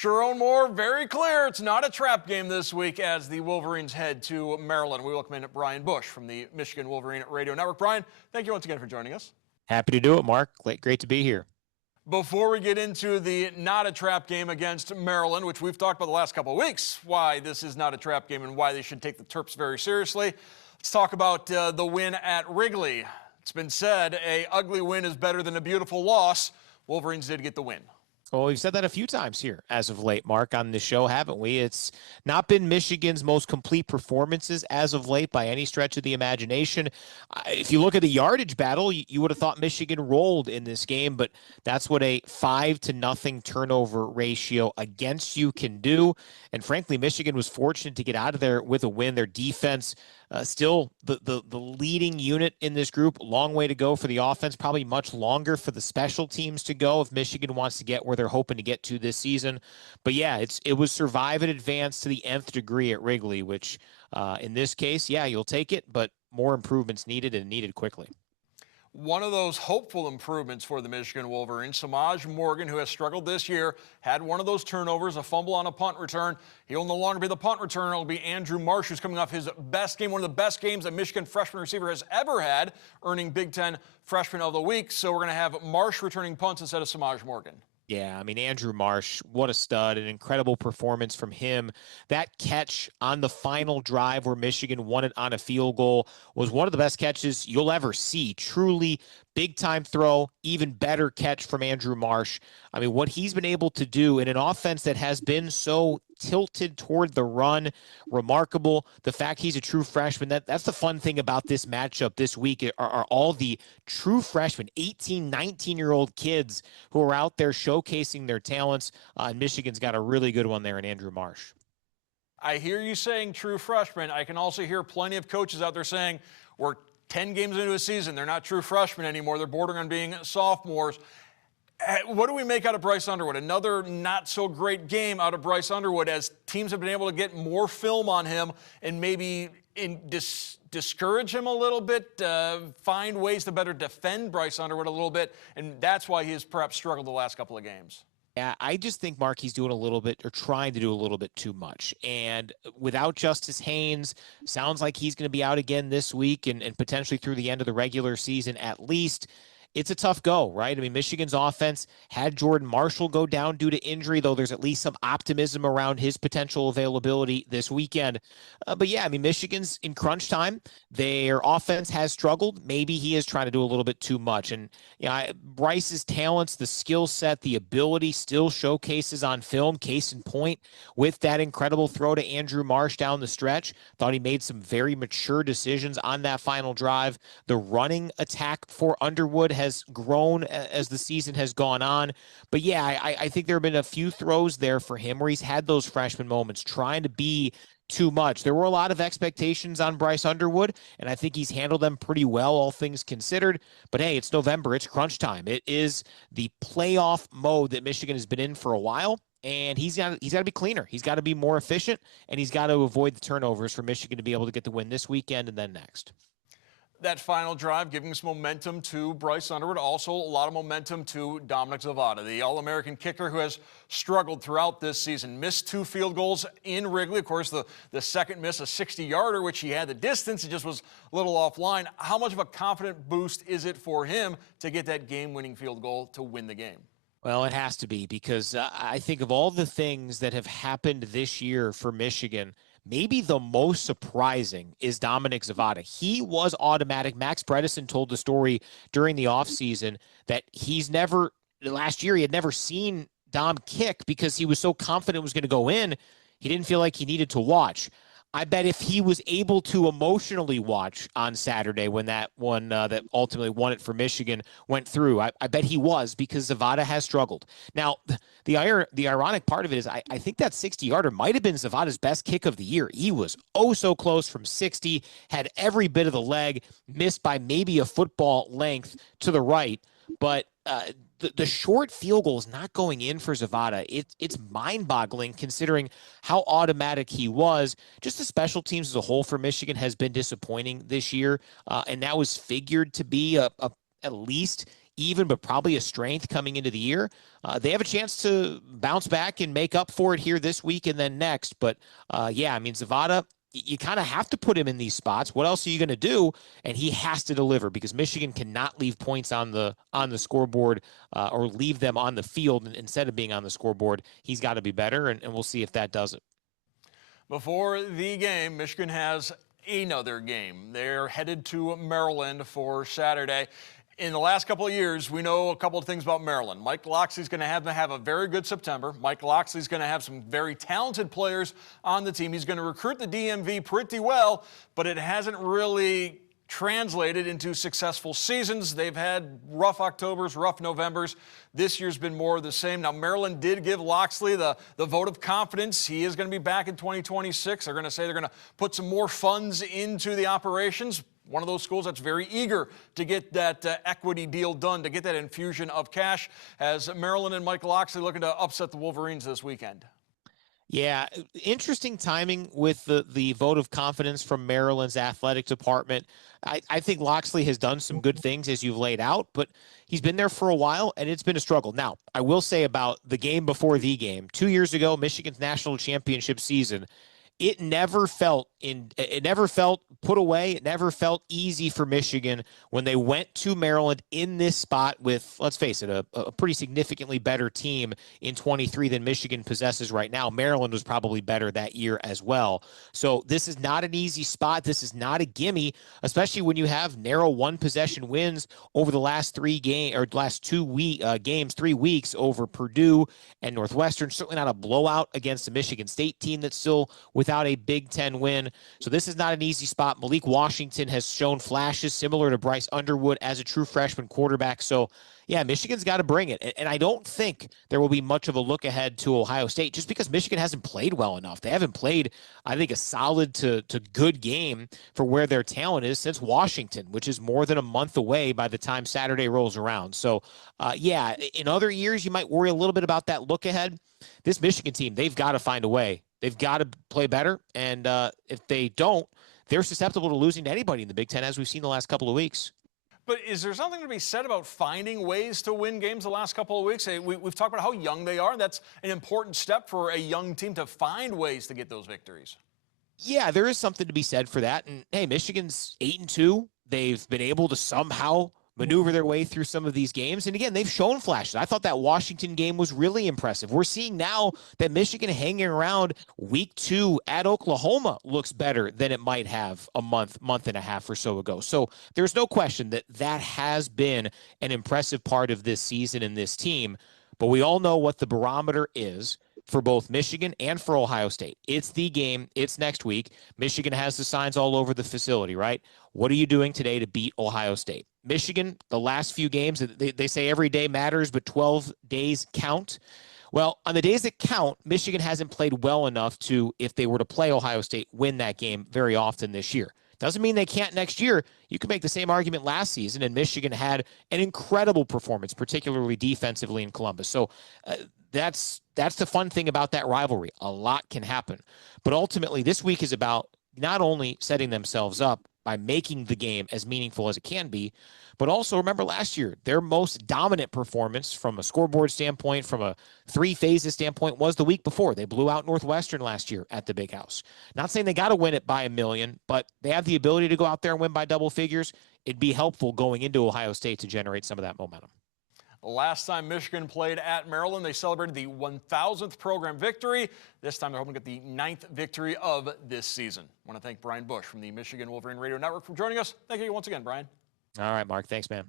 Sharon Moore, very clear. It's not a trap game this week as the Wolverines head to Maryland. We welcome in Brian Boesch from the Michigan Wolverine Radio Network. Brian, thank you once again for joining us. Happy to do it, Mark. Great to be here. Before we get into the not a trap game against Maryland, which we've talked about the last couple of weeks, why this is not a trap game and why they should take the Terps very seriously, let's talk about the win at Wrigley. It's been said, a ugly win is better than a beautiful loss. Wolverines did get the win. Well, we've said that a few times here as of late, Mark, on this show, haven't we? It's not been Michigan's most complete performances as of late by any stretch of the imagination. If you look at the yardage battle, you would have thought Michigan rolled in this game, but that's what a 5-0 turnover ratio against you can do. And frankly, Michigan was fortunate to get out of there with a win. Their defense still the leading unit in this group. Long way to go for the offense, probably much longer for the special teams to go if Michigan wants to get where they're hoping to get to this season. But yeah, it was survive and advance to the nth degree at Wrigley, which in this case, yeah, you'll take it, but more improvements needed and needed quickly. One of those hopeful improvements for the Michigan Wolverines, Samaj Morgan, who has struggled this year, had one of those turnovers, a fumble on a punt return. He'll no longer be the punt returner. It'll be Andrew Marsh, who's coming off his best game, one of the best games a Michigan freshman receiver has ever had, earning Big Ten Freshman of the Week. So we're going to have Marsh returning punts instead of Samaj Morgan. Yeah, I mean, Andrew Marsh, what a stud, an incredible performance from him. That catch on the final drive where Michigan won it on a field goal was one of the best catches you'll ever see. Truly big-time throw, even better catch from Andrew Marsh. I mean, what he's been able to do in an offense that has been so tilted toward the run, remarkable. The fact he's a true freshman, that's the fun thing about this matchup this week are all the true freshmen, 18, 19-year-old kids who are out there showcasing their talents. And Michigan's got a really good one there in Andrew Marsh. I hear you saying true freshman. I can also hear plenty of coaches out there saying we're 10 games into a season. They're not true freshmen anymore. They're bordering on being sophomores. What do we make out of Bryce Underwood? Another not-so-great game out of Bryce Underwood as teams have been able to get more film on him and maybe discourage him a little bit, find ways to better defend Bryce Underwood a little bit, and that's why he has perhaps struggled the last couple of games. Yeah, I just think, Mark, he's doing a little bit or trying to do a little bit too much. And without Justice Haynes, sounds like he's going to be out again this week and potentially through the end of the regular season at least. It's a tough go, right? I mean, Michigan's offense had Jordan Marshall go down due to injury, though there's at least some optimism around his potential availability this weekend. But yeah, I mean, Michigan's in crunch time. Their offense has struggled. Maybe he is trying to do a little bit too much. And Bryce's talents, the skill set, the ability still showcases on film. Case in point with that incredible throw to Andrew Marsh down the stretch. Thought he made some very mature decisions on that final drive. The running attack for Underwood has grown as the season has gone on. But yeah, I think there have been a few throws there for him where he's had those freshman moments trying to be too much. There were a lot of expectations on Bryce Underwood, and I think he's handled them pretty well, all things considered. But hey, it's November. It's crunch time. It is the playoff mode that Michigan has been in for a while. And he's got to be cleaner. He's got to be more efficient, and he's got to avoid the turnovers for Michigan to be able to get the win this weekend and then next. That final drive giving some momentum to Bryce Underwood, also a lot of momentum to Dominic Zavada, the All-American kicker who has struggled throughout this season. Missed 2 field goals in Wrigley. Of course, the second miss, a 60-yarder, which he had the distance. It just was a little offline. How much of a confident boost is it for him to get that game-winning field goal to win the game? Well, it has to be because I think of all the things that have happened this year for Michigan, maybe the most surprising is Dominic Zavada. He was automatic. Max Bredesen told the story during the offseason that last year he had never seen Dom kick because he was so confident it was going to go in. He didn't feel like he needed to watch. I bet if he was able to emotionally watch on Saturday when that one that ultimately won it for Michigan went through, I bet he was because Zavada has struggled. Now, the ironic part of it is I think that 60-yarder might have been Zavada's best kick of the year. He was so close from 60, had every bit of the leg, missed by maybe a football length to the right, but the short field goal is not going in for Zavada. It's mind-boggling considering how automatic he was. Just the special teams as a whole for Michigan has been disappointing this year, and that was figured to be at least even, but probably a strength coming into the year. They have a chance to bounce back and make up for it here this week and then next. But yeah, I mean, Zavada, you kind of have to put him in these spots. What else are you going to do? And he has to deliver, because Michigan cannot leave points on the scoreboard or leave them on the field instead of being on the scoreboard. He's got to be better, and we'll see if that does it. Before the game, Michigan has another game. They're headed to Maryland for Saturday. In the last couple of years, we know a couple of things about Maryland. Mike Locksley's going to have a very good September. Mike Locksley's going to have some very talented players on the team. He's going to recruit the DMV pretty well, but it hasn't really translated into successful seasons. They've had rough Octobers, rough Novembers. This year's been more of the same. Now, Maryland did give Locksley the vote of confidence. He is going to be back in 2026. They're going to say they're going to put some more funds into the operations. One of those schools that's very eager to get that equity deal done, to get that infusion of cash, as Maryland and Mike Locksley looking to upset the Wolverines this weekend. Yeah, interesting timing with the vote of confidence from Maryland's athletic department. I think Locksley has done some good things, as you've laid out, but he's been there for a while, and it's been a struggle. Now, I will say about the game before the game, 2 years ago, Michigan's national championship season, it never felt put away. It never felt easy for Michigan when they went to Maryland in this spot with, let's face it, a pretty significantly better team in 23 than Michigan possesses right now. Maryland was probably better that year as well. So this is not an easy spot. This is not a gimme, especially when you have narrow one possession wins over the last 3 weeks over Purdue and Northwestern. Certainly not a blowout against the Michigan State team that's still without a Big Ten win. So this is not an easy spot. Malik Washington has shown flashes similar to Bryce Underwood as a true freshman quarterback. So yeah, Michigan's got to bring it. And I don't think there will be much of a look ahead to Ohio State, just because Michigan hasn't played well enough. They haven't played, I think, a solid to good game for where their talent is since Washington, which is more than a month away by the time Saturday rolls around. So yeah, in other years, you might worry a little bit about that look ahead. This Michigan team, they've got to find a way. They've got to play better. And if they don't, they're susceptible to losing to anybody in the Big Ten, as we've seen the last couple of weeks. But is there something to be said about finding ways to win games the last couple of weeks? We've talked about how young they are. That's an important step for a young team, to find ways to get those victories. Yeah, there is something to be said for that. And hey, Michigan's 8-2. They've been able to somehow maneuver their way through some of these games. And again, they've shown flashes. I thought that Washington game was really impressive. We're seeing now that Michigan hanging around week 2 at Oklahoma looks better than it might have a month and a half or so ago. So there's no question that that has been an impressive part of this season and this team. But we all know what the barometer is for both Michigan and for Ohio State. It's the game. It's next week. Michigan has the signs all over the facility, right? What are you doing today to beat Ohio State? Michigan, the last few games, they say every day matters, but 12 days count. Well, on the days that count, Michigan hasn't played well enough to, if they were to play Ohio State, win that game very often this year. Doesn't mean they can't next year. You can make the same argument last season, and Michigan had an incredible performance, particularly defensively in Columbus. So that's the fun thing about that rivalry. A lot can happen. But ultimately, this week is about not only setting themselves up by making the game as meaningful as it can be, but also remember last year, their most dominant performance from a scoreboard standpoint, from a 3 phases standpoint, was the week before. They blew out Northwestern last year at the Big House. Not saying they got to win it by 1 million, but they have the ability to go out there and win by double figures. It'd be helpful going into Ohio State to generate some of that momentum. Last time Michigan played at Maryland, they celebrated the 1,000th program victory. This time they're hoping to get the 9th victory of this season. I want to thank Brian Boesch from the Michigan Wolverine Radio Network for joining us. Thank you once again, Brian. All right, Mark. Thanks, man.